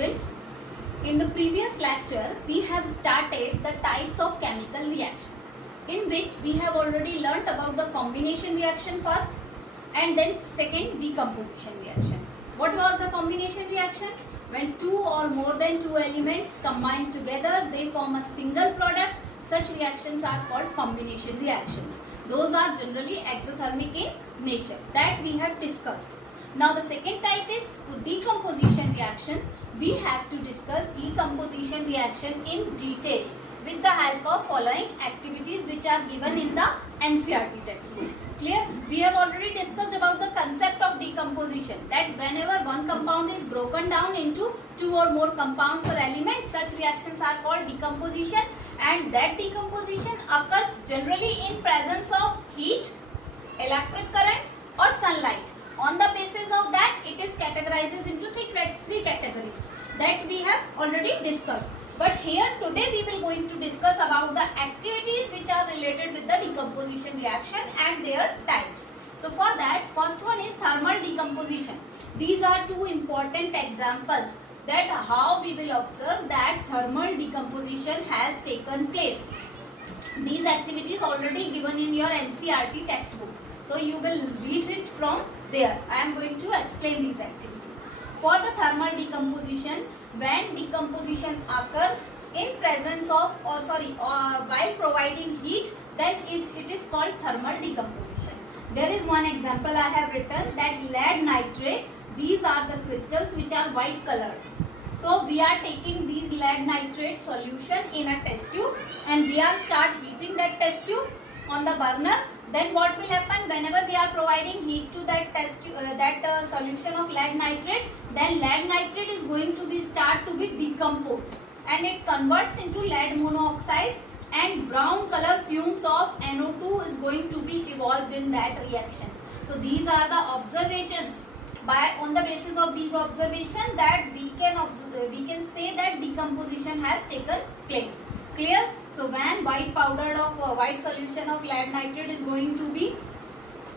students. In the previous lecture, we have started the types of chemical reaction, in which we have already learnt about the combination reaction first and then second decomposition reaction. What was the combination reaction? When two or more than two elements combine together, they form a single product. Such reactions are called combination reactions. Those are generally exothermic in nature, that we have discussed. Now the second type is decomposition reaction. We have to discuss decomposition reaction in detail with the help of following activities which are given in the NCERT textbook. Clear? We have already discussed about the concept of decomposition, that whenever one compound is broken down into two or more compounds or elements, such reactions are called decomposition, and that decomposition occurs generally in presence of heat, electric current or sunlight. On the basis of that, it is categorized into three categories that we have already discussed. But here today we will going to discuss about the activities which are related with the decomposition reaction and their types. So for that, first one is thermal decomposition. These are two important examples that how we will observe that thermal decomposition has taken place. These activities already given in your NCERT textbook. So you will read it from there. I am going to explain these activities. For the thermal decomposition, when decomposition occurs in presence of while providing heat, then it is called thermal decomposition. There is one example I have written, that lead nitrate. These are the crystals which are white colored. So we are taking these lead nitrate solution in a test tube and we are start heating that test tube on the burner. Then what will happen, whenever we are providing heat to that solution of lead nitrate, then lead nitrate is going to be start to be decomposed and it converts into lead monoxide, and brown color fumes of NO2 is going to be evolved in that reaction. So these are the observations. On the basis of these observations, that we can say that decomposition has taken place. Clear? So when white solution of lead nitrate is going to be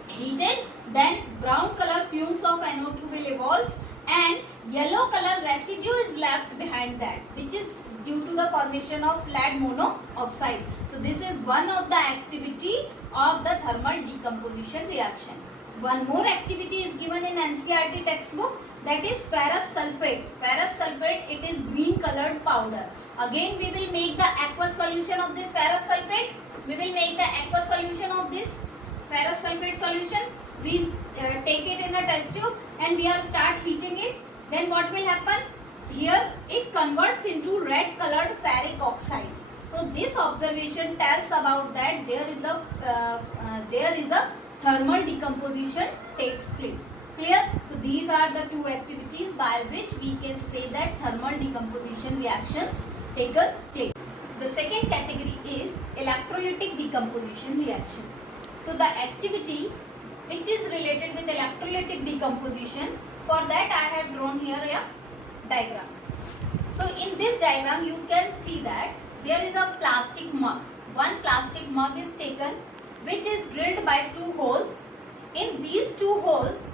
heated, then brown color fumes of NO2 will evolve and yellow color residue is left behind that, which is due to the formation of lead monoxide. So this is one of the activity of the thermal decomposition reaction. One more activity is given in NCERT textbook, that is ferrous sulfate. Ferrous sulfate, it is green colored powder. Again we will make the aqueous solution of this ferrous sulfate. We will make the aqueous solution of this ferrous sulfate solution. We take it in a test tube and we are start heating it. Then what will happen? Here it converts into red colored ferric oxide. So this observation tells about that there is a thermal decomposition takes place. Clear? So these are the two activities by which we can say that thermal decomposition reactions taken place. The second category is electrolytic decomposition reaction. So the activity which is related with electrolytic decomposition, for that I have drawn here a diagram. So in this diagram you can see that there is a plastic mug. One plastic mug is taken which is drilled by two holes. In these two holes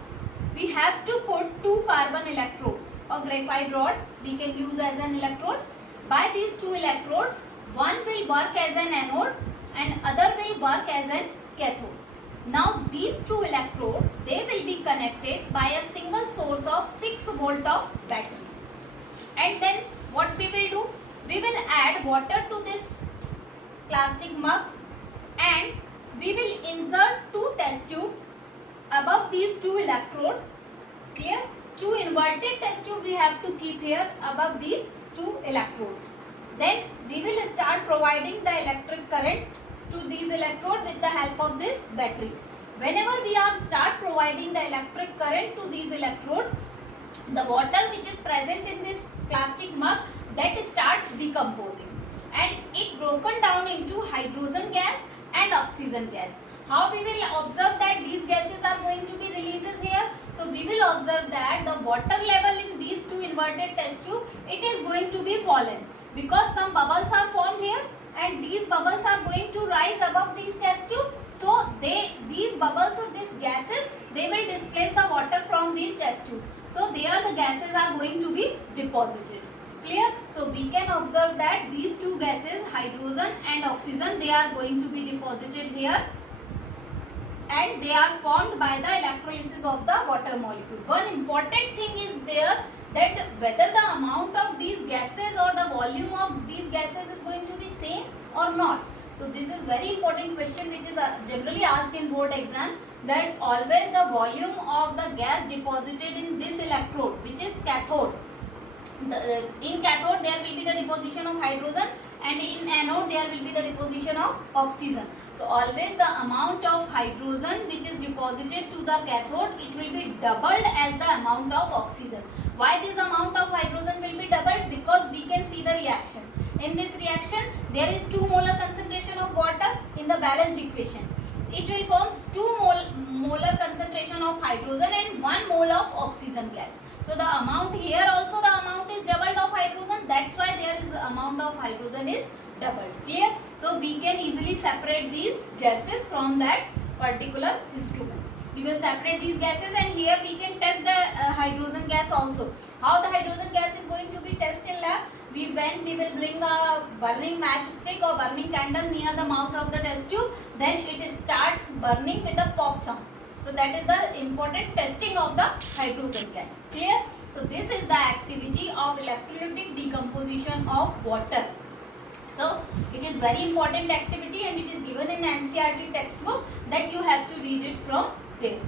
we have to put two carbon electrodes or graphite rod we can use as an electrode. By these two electrodes, one will work as an anode and other will work as an cathode. Now these two electrodes, they will be connected by a single source of 6 volt of battery. And then what we will do? We will add water to this plastic mug and we will insert two test tubes above these two electrodes. Clear? Two inverted test tubes we have to keep here above these two electrodes. Then we will start providing the electric current to these electrodes with the help of this battery. Whenever we are start providing the electric current to these electrodes, the water which is present in this plastic mug, that starts decomposing and it broken down into hydrogen gas and oxygen gas. How we will observe that these gases are going to be releases here? So we will observe that the water level in these two inverted test tube, it is going to be fallen because some bubbles are formed here and these bubbles are going to rise above these test tube. So these bubbles or these gases, they will displace the water from these test tube. So there the gases are going to be deposited. Clear? So we can observe that these two gases, hydrogen and oxygen, they are going to be deposited here, and they are formed by the electrolysis of the water molecule. One important thing is there, that whether the amount of these gases or the volume of these gases is going to be same or not. So this is very important question which is generally asked in board exam, that always the volume of the gas deposited in this electrode, which is cathode. In cathode there will be the deposition of hydrogen, and in anode there will be the deposition of oxygen. So always the amount of hydrogen which is deposited to the cathode, it will be doubled as the amount of oxygen. Why this amount of hydrogen will be doubled? Because we can see the reaction. In this reaction there is 2 molar concentration of water in the balanced equation. It will form 2 molar concentration of hydrogen and 1 mole of oxygen gas. So the amount here also, the amount is doubled of hydrogen. That's why there is the amount of hydrogen is doubled. Clear? So we can easily separate these gases from that particular instrument. We will separate these gases, and here we can test the hydrogen gas also. How the hydrogen gas is going to be tested in lab? When we will bring a burning matchstick or burning candle near the mouth of the test tube, then it starts burning with a pop sound. So that is the important testing of the hydrogen gas. Clear? So this is the activity of electrolytic decomposition of water. So it is very important activity, and it is given in NCERT textbook that you have to read it from there.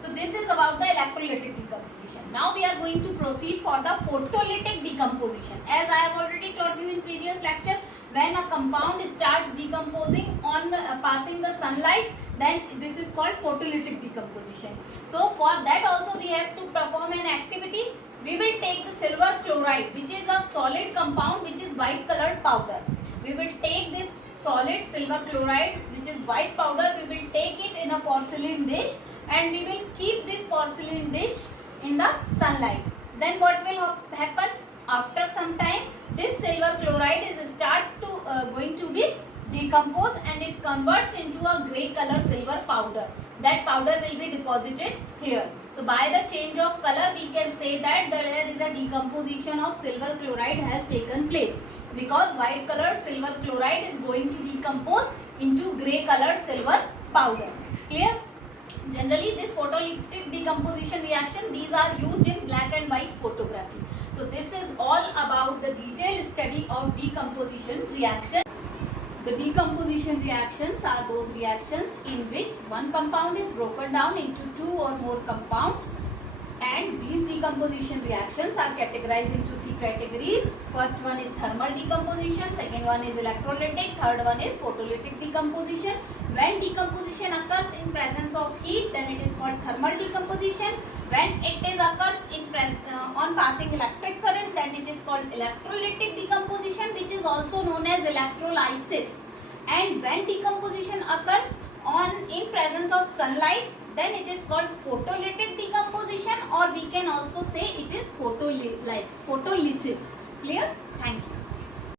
So this is about the electrolytic decomposition. Now we are going to proceed for the photolytic decomposition. As I have already taught you in previous lecture, when a compound starts decomposing on passing the sunlight, then this is called photolytic decomposition. So for that also we have to perform an activity. We will take the silver chloride, which is a solid compound which is white colored powder. We will take this solid silver chloride which is white powder, we will take it in a porcelain dish, and we will keep this porcelain dish in the sunlight. Then what will happen? After some time, this silver chloride is going to be decomposed, and it converts into a grey color silver powder. That powder will be deposited here. So by the change of color, we can say that there is a decomposition of silver chloride has taken place, because white colored silver chloride is going to decompose into grey colored silver powder. Clear? Generally this photolytic decomposition reaction, these are used in black and white photography. So this is all about the detailed study of decomposition reaction. The decomposition reactions are those reactions in which one compound is broken down into 2 or more compounds, and these decomposition reactions are categorized into 3 categories. First one is thermal decomposition, second one is electrolytic, third one is photolytic decomposition. When decomposition occurs in presence of heat, then it is called thermal decomposition. When it occurs on passing electric current, then it is called electrolytic decomposition, which is also known as electrolysis. And when decomposition occurs in presence of sunlight, then it is called photolytic decomposition, or we can also say it is photolysis. Clear? Thank you.